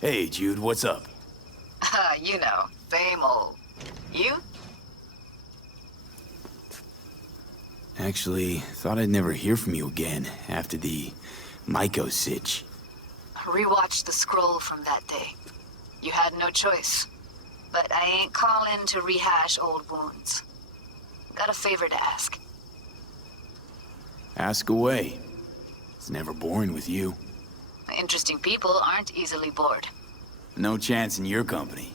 Hey, Jude, what's up? You know, same old. You? Actually, thought I'd never hear from you again after the Myco sitch. Rewatched the scroll from that day. You had no choice. But I ain't calling to rehash old wounds. Got a favor to ask. Ask away. It's never boring with you. Interesting people aren't easily bored. No chance in your company.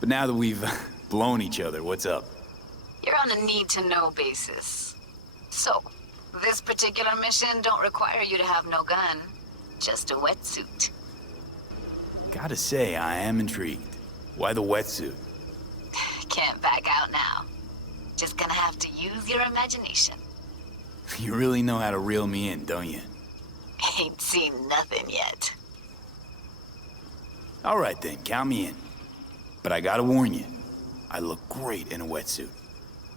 But now that we've blown each other, what's up? You're on a need-to-know basis. So, this particular mission don't require you to have no gun. Just a wetsuit. Gotta say, I am intrigued. Why the wetsuit? Can't back out now. Just gonna have to use your imagination. You really know how to reel me in, don't you? Ain't seen nothing yet. Alright then, count me in. But I gotta warn you, I look great in a wetsuit.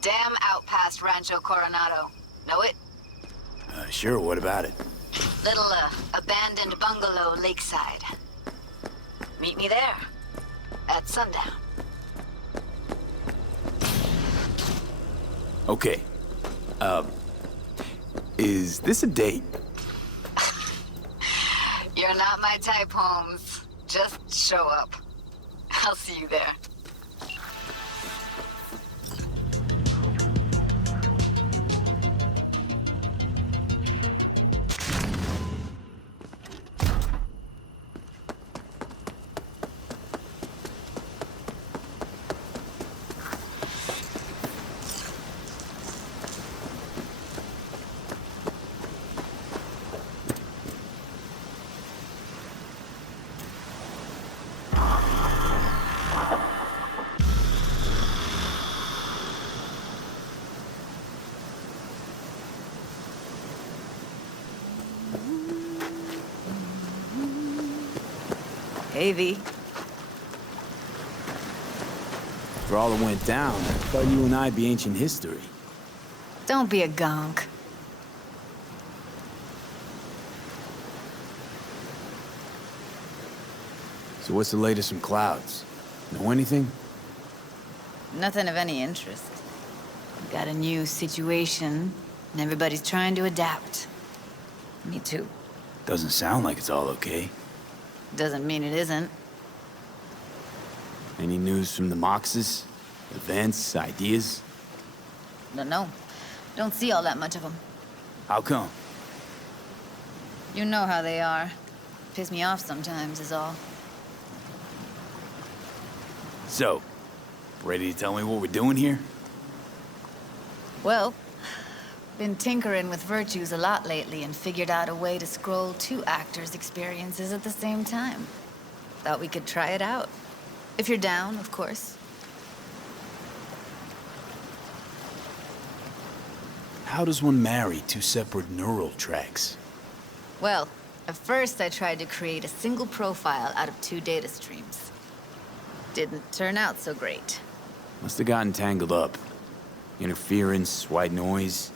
Damn out past Rancho Coronado. Know it? Sure, what about it? Little, abandoned bungalow lakeside. Meet me there. At sundown. Okay. Is this a date? You're not my type, Holmes. Just show up. I'll see you there. Hey, V. For all that went down, I thought you and I'd be ancient history. Don't be a gonk. So what's the latest from Clouds? Know anything? Nothing of any interest. We've got a new situation, and everybody's trying to adapt. Me too. Doesn't sound like it's all okay. Doesn't mean it isn't. Any news from the Moxes? Events, ideas? Don't know. Don't see all that much of them. How come? You know how they are. Piss me off sometimes is all. So, ready to tell me what we're doing here? Well, been tinkering with virtues a lot lately and figured out a way to scroll two actors' experiences at the same time. Thought we could try it out. If you're down, of course. How does one marry two separate neural tracks? Well, at first I tried to create a single profile out of two data streams. Didn't turn out so great. Must have gotten tangled up. Interference, white noise.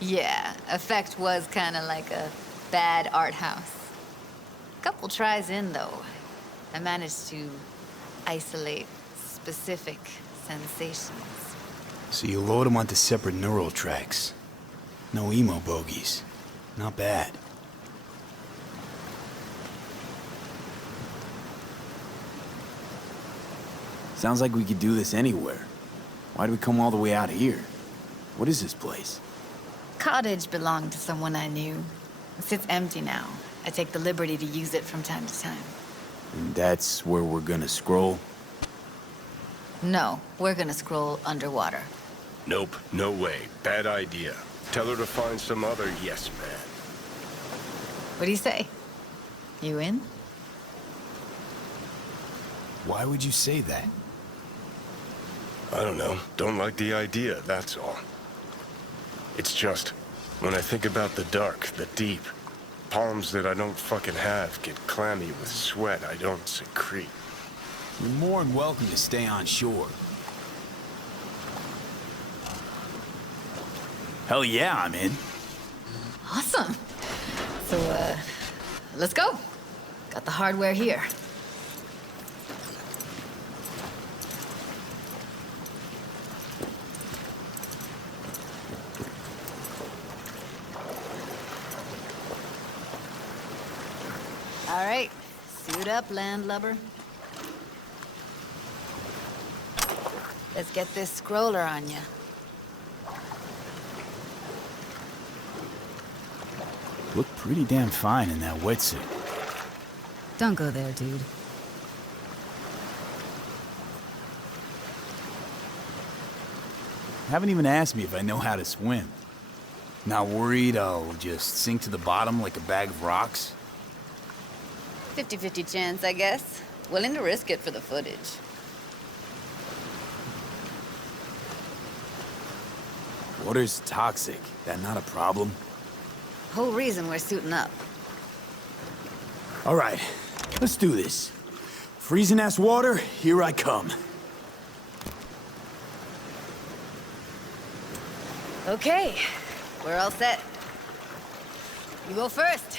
Yeah, effect was kind of like a bad art house. Couple tries in, though, I managed to isolate specific sensations. So you load them onto separate neural tracks. No emo bogies. Not bad. Sounds like we could do this anywhere. Why do we come all the way out here? What is this place? Cottage belonged to someone I knew. It sits empty now. I take the liberty to use it from time to time. And that's where we're gonna scroll? No, we're gonna scroll underwater. Nope, no way. Bad idea. Tell her to find some other yes man. What do you say? You in? Why would you say that? I don't know. Don't like the idea, that's all. It's just, when I think about the dark, the deep, palms that I don't fucking have get clammy with sweat I don't secrete. You're more than welcome to stay on shore. Hell yeah, I'm in. Awesome. So, let's go. Got the hardware here. All right, suit up, landlubber. Let's get this scroller on ya. Look pretty damn fine in that wetsuit. Don't go there, dude. Haven't even asked me if I know how to swim. Not worried I'll just sink to the bottom like a bag of rocks? 50-50 chance, I guess. Willing to risk it for the footage. Water's toxic. That not a problem? Whole reason we're suiting up. All right, let's do this. Freezing-ass water, here I come. Okay, we're all set. You go first.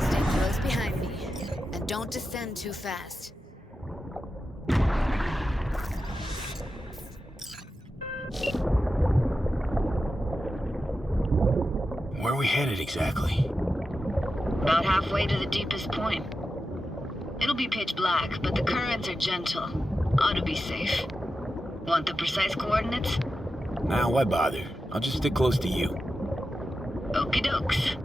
Stay close behind me, and don't descend too fast. Where are we headed exactly? About halfway to the deepest point. It'll be pitch black, but the currents are gentle. Ought to be safe. Want the precise coordinates? Nah, why bother? I'll just stick close to you. Okie dokes.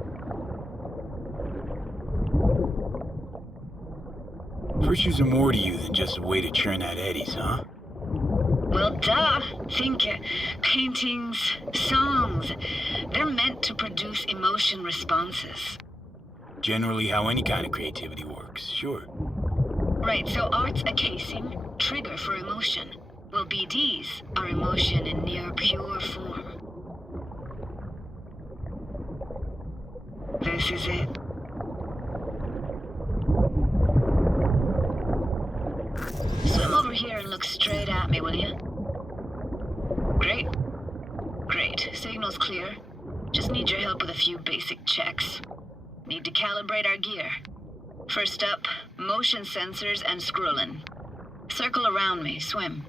Virtues are more to you than just a way to churn out eddies, huh? Well, duh. Think paintings, songs. They're meant to produce emotion responses. Generally how any kind of creativity works, sure. Right, so art's a casing, trigger for emotion. Well, BDs are emotion in near pure form. This is it. Swim over here and look straight at me, will you? Great. Great. Signal's clear. Just need your help with a few basic checks. Need to calibrate our gear. First up, motion sensors and scrolling. Circle around me, swim.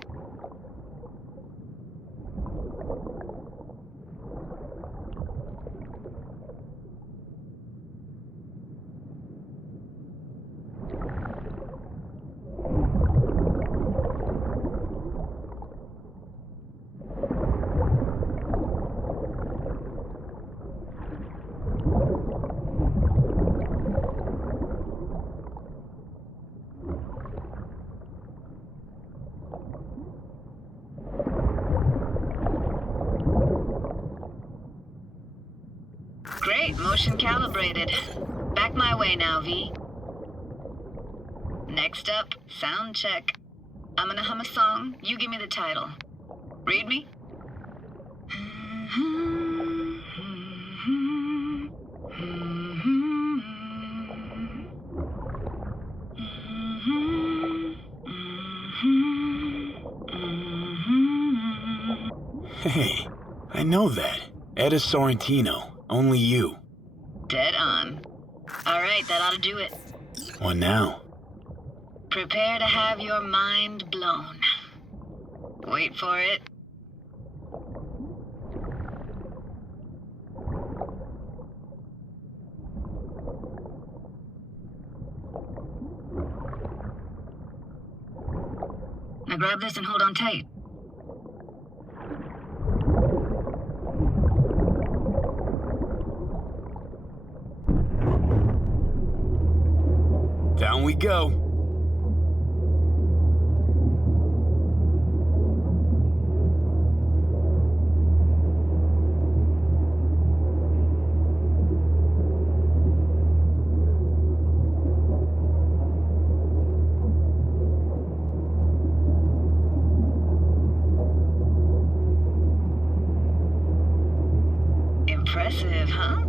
Great, motion calibrated. Back my way now, V. Next up, sound check. I'm gonna hum a song, you give me the title. Read me? Hey, I know that. Etta Sorrentino. Only you. Dead on. All right, that ought to do it. What now? Prepare to have your mind blown. Wait for it. Now grab this and hold on tight. Down we go. Impressive, huh?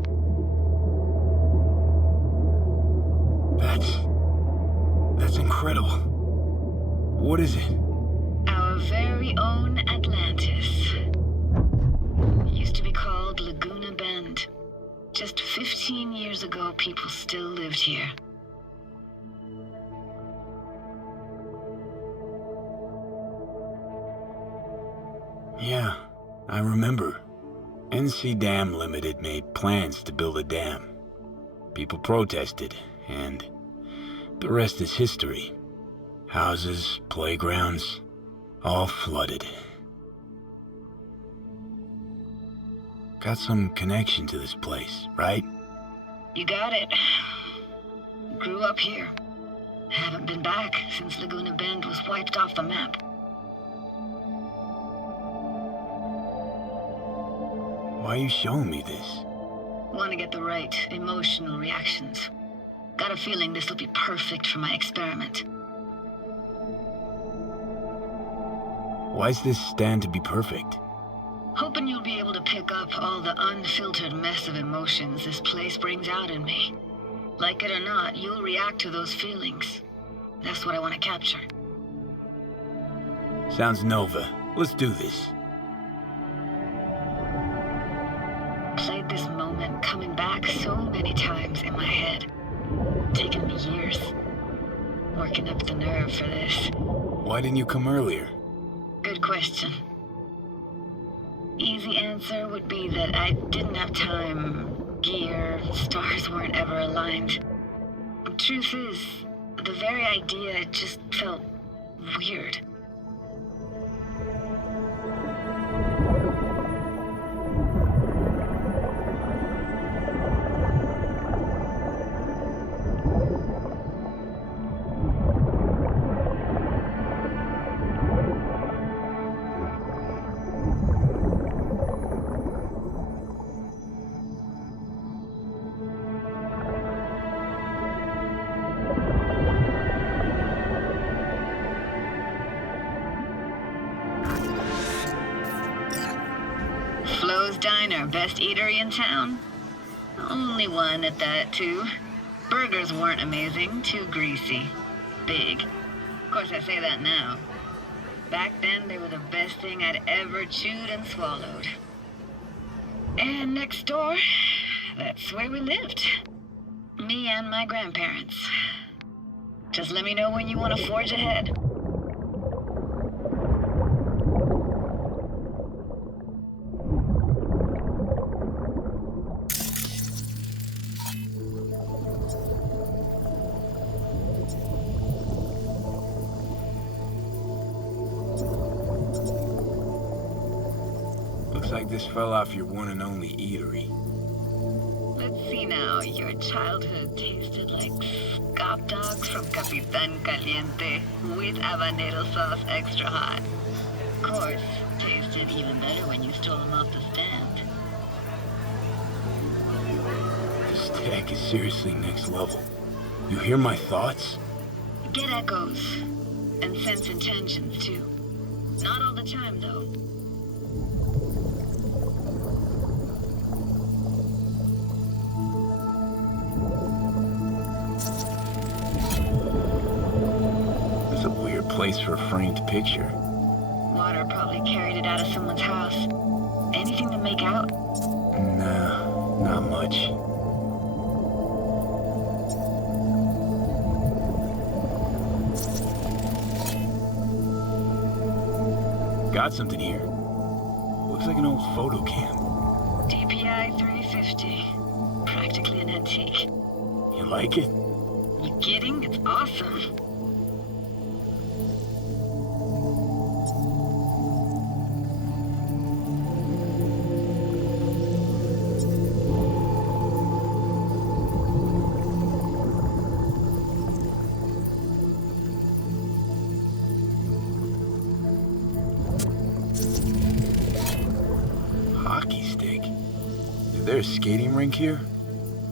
That's incredible. What is it? Our very own Atlantis. Used to be called Laguna Bend. Just 15 years ago, people still lived here. Yeah, I remember. NC Dam Limited made plans to build a dam. People protested, and the rest is history. Houses, playgrounds, all flooded. Got some connection to this place, right? You got it. Grew up here. Haven't been back since Laguna Bend was wiped off the map. Why are you showing me this? Want to get the right emotional reactions. Got a feeling this will be perfect for my experiment. Why's this stand to be perfect? Hoping you'll be able to pick up all the unfiltered mess of emotions this place brings out in me. Like it or not, you'll react to those feelings. That's what I want to capture. Sounds Nova. Let's do this. Played this moment coming back so many times in my head. Taken me years. Working up the nerve for this. Why didn't you come earlier? Good question. Easy answer would be that I didn't have time, gear, stars weren't ever aligned. Truth is, the very idea just felt weird. Flo's Diner, best eatery in town? Only one at that, too. Burgers weren't amazing, too greasy. Big. Of course, I say that now. Back then, they were the best thing I'd ever chewed and swallowed. And next door, that's where we lived. Me and my grandparents. Just let me know when you want to forge ahead. Looks like this fell off your one and only eatery. Let's see now. Your childhood tasted like scop dogs from Capitan Caliente with habanero sauce extra hot. Of course, tasted even better when you stole them off the stand. This tech is seriously next level. You hear my thoughts? Get echoes. And sense intentions, too. Not all the time, though. It's a weird place for a framed picture. Water probably carried it out of someone's house. Anything to make out? Nah, not much. Got something here. Looks like an old photo cam. DPI 350. Practically an antique. You like it? You kidding? It's awesome. Hockey stick. Is there a skating rink here?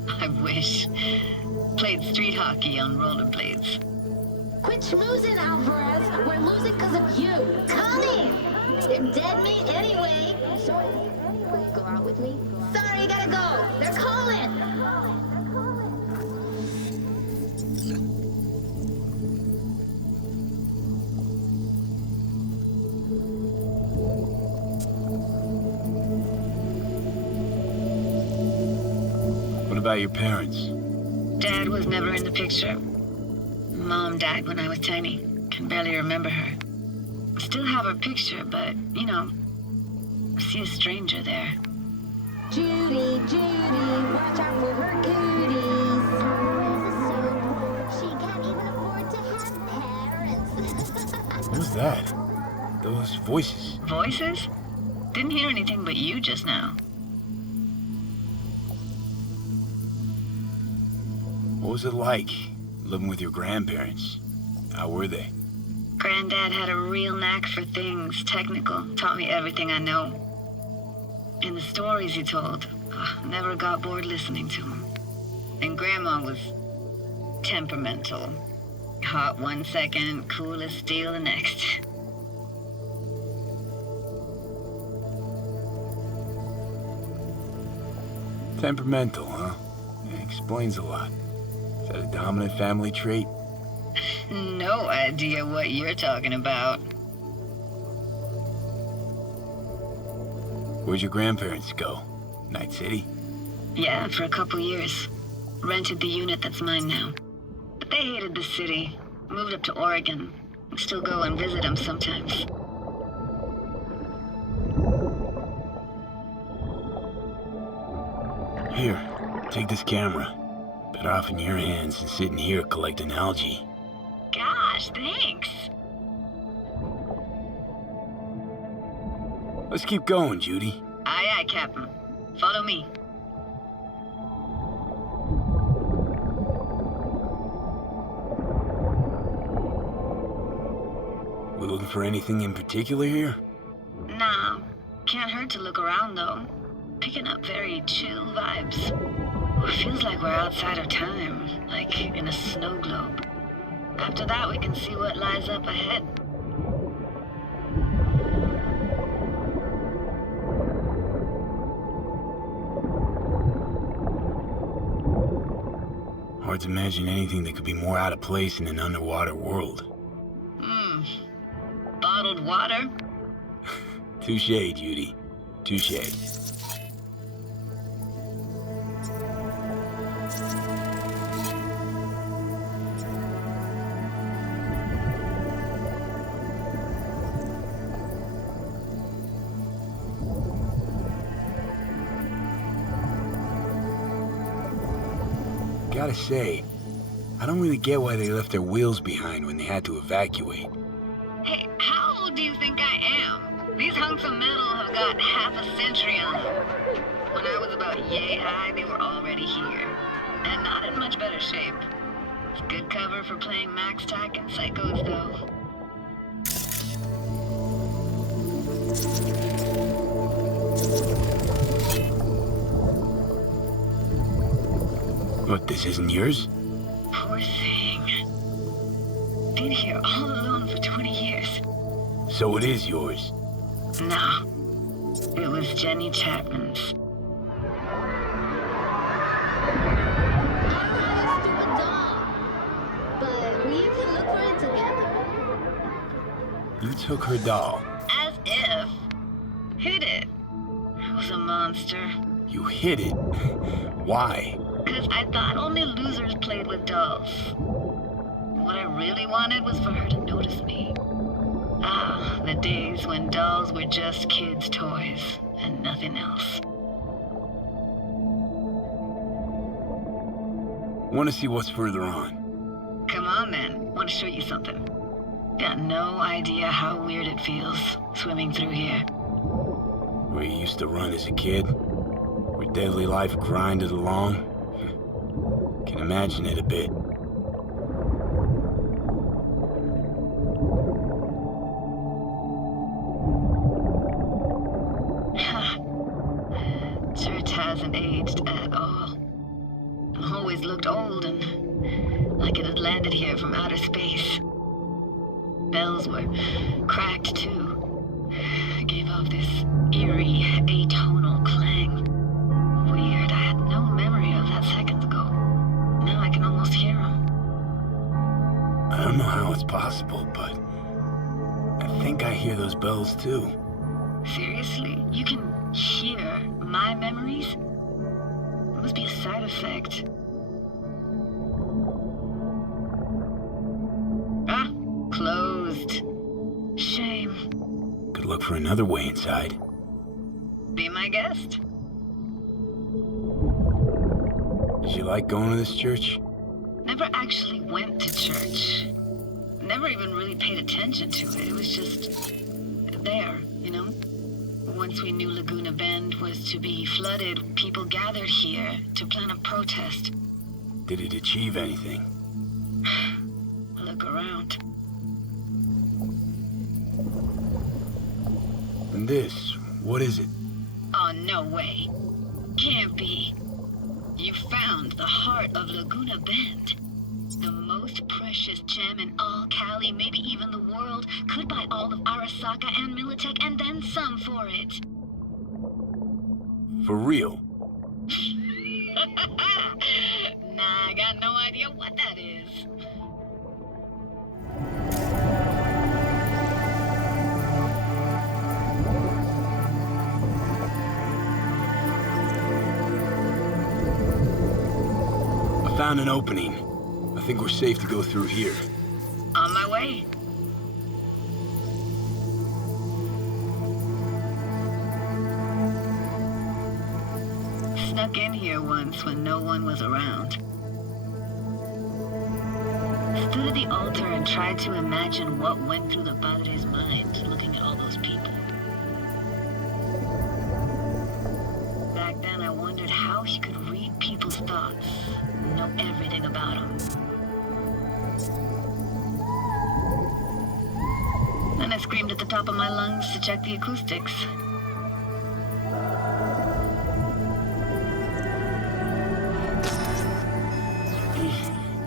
I wish. Played street hockey on rollerblades. Quit schmoozing, Alvarez. We're losing because of you. Come in. You're dead meat anyway. Sorry. Go out with me? Sorry, gotta go. They're calling. What about your parents? Dad was never in the picture. Mom died when I was tiny. Can barely remember her. Still have her picture, but, you know, see a stranger there. Judy, watch out for her cooties. Alvarez is so poor, she can't even afford to have parents. What was that? Those voices. Voices? Didn't hear anything but you just now. What was it like, living with your grandparents? How were they? Granddad had a real knack for things technical. Taught me everything I know. And the stories he told, never got bored listening to them. And Grandma was temperamental. Hot one second, cool as steel the next. Temperamental, huh? Explains a lot. Is that a dominant family trait? No idea what you're talking about. Where'd your grandparents go? Night City? Yeah, for a couple years. Rented the unit that's mine now. But they hated the city. Moved up to Oregon. I still go and visit them sometimes. Here, take this camera. Better off in your hands than sitting here collecting algae. Gosh, thanks. Let's keep going, Judy. Aye, aye, Captain. Follow me. We looking for anything in particular here? Nah, can't hurt to look around though. Picking up very chill vibes. It feels like we're outside of time, like in a snow globe. After that, we can see what lies up ahead. Hard to imagine anything that could be more out of place in an underwater world. Bottled water? Touché, Judy. Touché. Gotta say, I don't really get why they left their wheels behind when they had to evacuate. Hey, how old do you think I am? These hunks of metal have got half a century on them. When I was about yay high, they were already here. And not in much better shape. It's good cover for playing Max Tack and Psychos, though. What, this isn't yours? Poor thing. Been here all alone for 20 years. So it is yours. No. It was Jenny Chapman's. Stupid dog. But we can look for it together. You took her doll. As if. Hid it. I was a monster. You hid it. Why? Because I thought only losers played with dolls. What I really wanted was for her to notice me. Ah, the days when dolls were just kids' toys and nothing else. Want to see what's further on? Come on then, want to show you something. Got no idea how weird it feels swimming through here. Where you used to run as a kid? Where daily life grinded along? Can imagine it a bit. Church hasn't aged at all. Always looked old and like it had landed here from outer space. Bells were cracked too. Gave off this eerie, atonal clang. Weird, I had no memory of that seconds ago. Now I can almost hear them. I don't know how it's possible, but I think I hear those bells too. Seriously? You can hear my memories? It must be a side effect. Ah, closed. Shame. Could look for another way inside. Be my guest. Did you like going to this church? Never actually went to church. Never even really paid attention to it. It was just there, you know? Once we knew Laguna Bend was to be flooded, people gathered here to plan a protest. Did it achieve anything? Look around. And this, what is it? Oh, no way. Can't be. You found the heart of Laguna Bend. The most precious gem in all Cali, maybe even the world, could buy all of Arasaka and Militech and then some for it. For real? Nah, I got no idea what that is. I found an opening. I think we're safe to go through here. On my way. Snuck in here once when no one was around. Stood at the altar and tried to imagine what went through the padre's mind looking at all those people. Back then I wondered how he could read people's thoughts, know everything about them. Then I screamed at the top of my lungs to check the acoustics.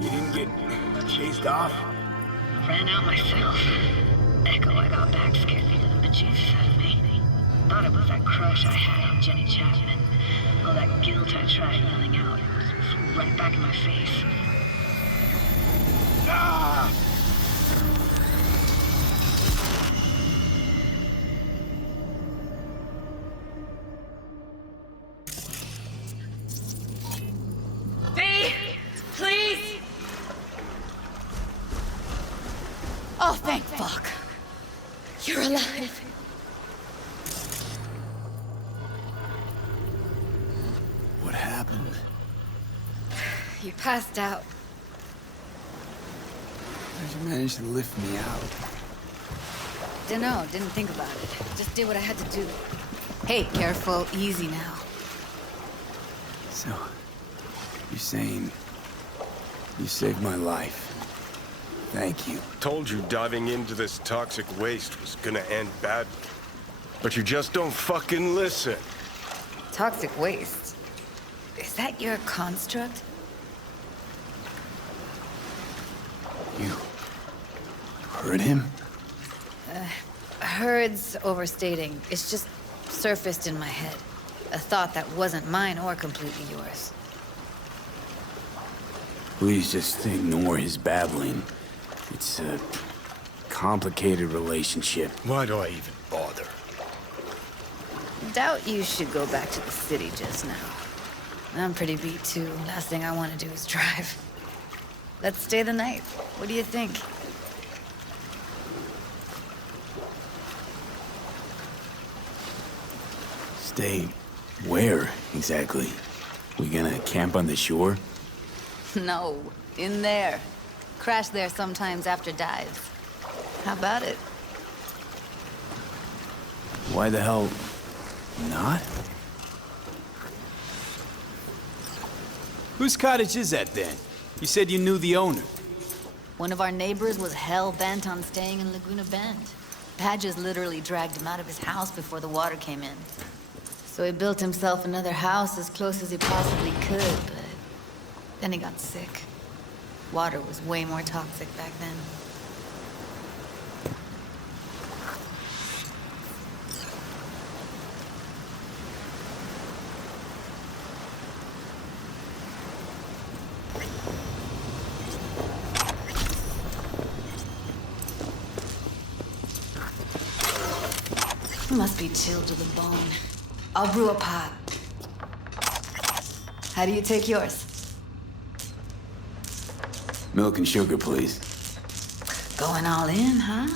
You didn't get chased off? Ran out myself. Echo I got back scared me to the bejesus out of me. Thought it was that crush I had on Jenny Chapman. All that guilt I tried yelling out. Flew right back in my face. Ah! Please! Oh, thank fuck. You're alive. What happened? You passed out. How'd you manage to lift me out? Dunno, didn't think about it. Just did what I had to do. Hey, careful, easy now. So, you're saying you saved my life. Thank you. Told you diving into this toxic waste was gonna end badly. But you just don't fucking listen. Toxic waste. Is that your construct? You heard him? Heard's overstating. It's just surfaced in my head. A thought that wasn't mine or completely yours. Please just ignore his babbling. It's a complicated relationship. Why do I even bother? Doubt you should go back to the city just now. I'm pretty beat too. Last thing I want to do is drive. Let's stay the night. What do you think? Stay where, exactly? We gonna camp on the shore? No, in there. Crash there sometimes after dives. How about it? Why the hell not? Whose cottage is that then? You said you knew the owner. One of our neighbors was hell-bent on staying in Laguna Bend. Badges literally dragged him out of his house before the water came in. So he built himself another house as close as he possibly could, but then he got sick. Water was way more toxic back then. Must be chilled to the bone. I'll brew a pot. How do you take yours? Milk and sugar, please. Going all in, huh?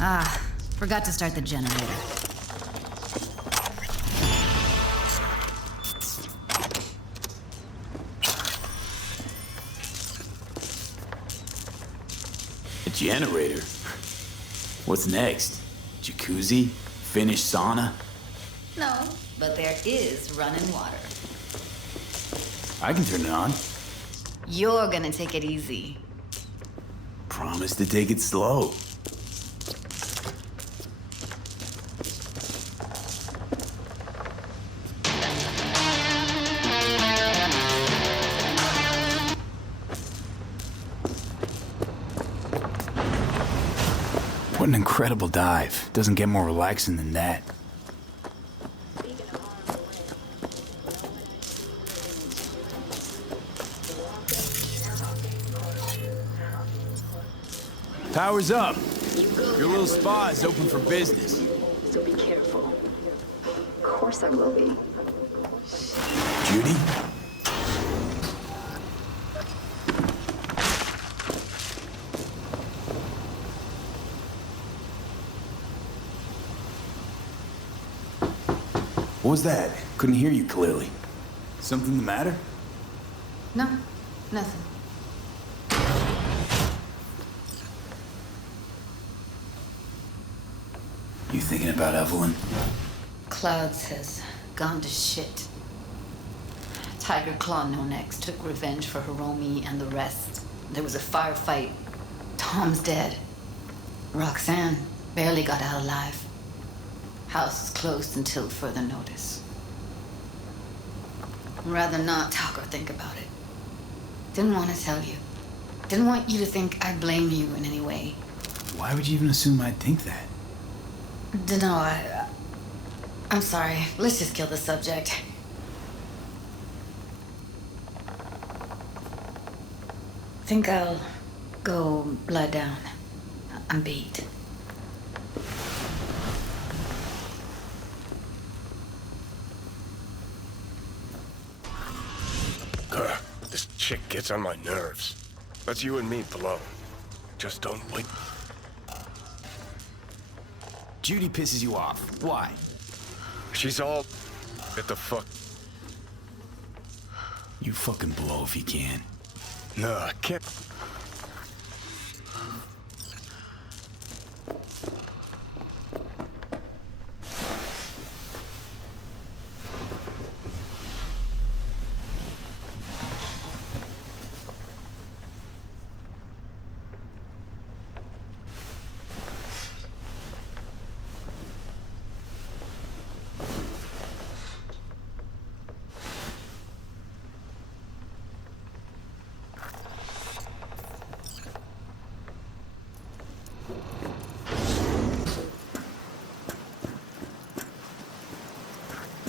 Ah, forgot to start the generator. A generator? What's next? Jacuzzi? Finnish sauna? No, but there is running water. I can turn it on. You're gonna take it easy. Promise to take it slow. What an incredible dive. Doesn't get more relaxing than that. Power's up. Your little spa is open for business. So be careful. Of course I will be. Judy? What was that? Couldn't hear you clearly. Something the matter? No, nothing. You thinking about Evelyn? Clouds has gone to shit. Tiger Claw No Next took revenge for Hiromi and the rest. There was a firefight. Tom's dead. Roxanne barely got out alive. House is closed until further notice. I'd rather not talk or think about it. Didn't want to tell you. Didn't want you to think I blame you in any way. Why would you even assume I'd think that? Dunno, I'm sorry. Let's just kill the subject. Think I'll go lie down. I'm beat. This chick gets on my nerves. That's you and me below. Just don't wait. Judy pisses you off. Why? She's all... Get the fuck... You fucking blow if you can. No, I can't...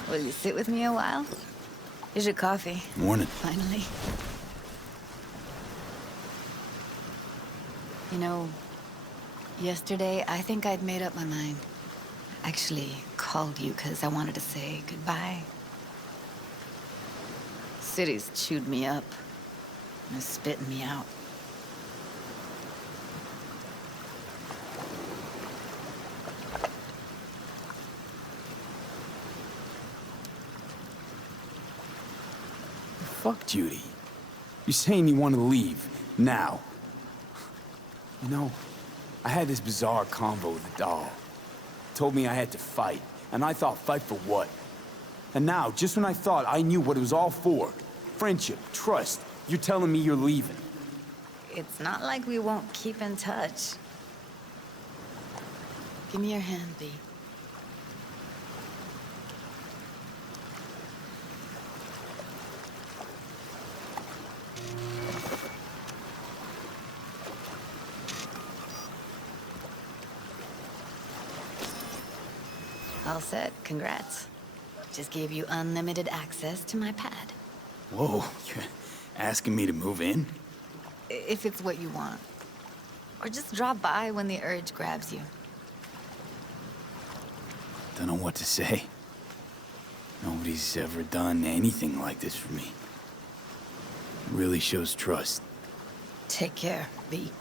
Will you sit with me a while? Here's your coffee. Morning. Finally. You know, yesterday I think I'd made up my mind. Actually called you because I wanted to say goodbye. City's chewed me up and is spitting me out. Fuck Judy. You're saying you want to leave. Now. You know, I had this bizarre convo with the doll. Told me I had to fight. And I thought, fight for what? And now, just when I thought I knew what it was all for, friendship, trust, you're telling me you're leaving. It's not like we won't keep in touch. Give me your hand, B. All set. Congrats. Just gave you unlimited access to my pad. Whoa, you're asking me to move in? If it's what you want. Or just drop by when the urge grabs you. Don't know what to say. Nobody's ever done anything like this for me. It really shows trust. Take care, B.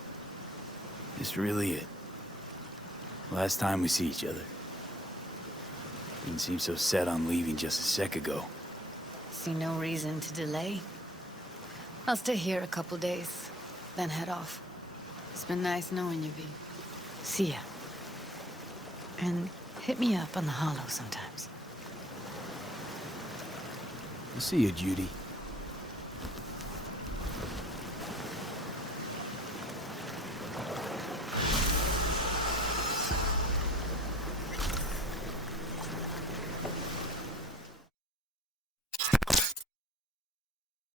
It's really it. Last time we see each other. Didn't seem so set on leaving just a sec ago. See no reason to delay. I'll stay here a couple days, then head off. It's been nice knowing you, V. See ya. And hit me up on the holo sometimes. I'll see you, Judy.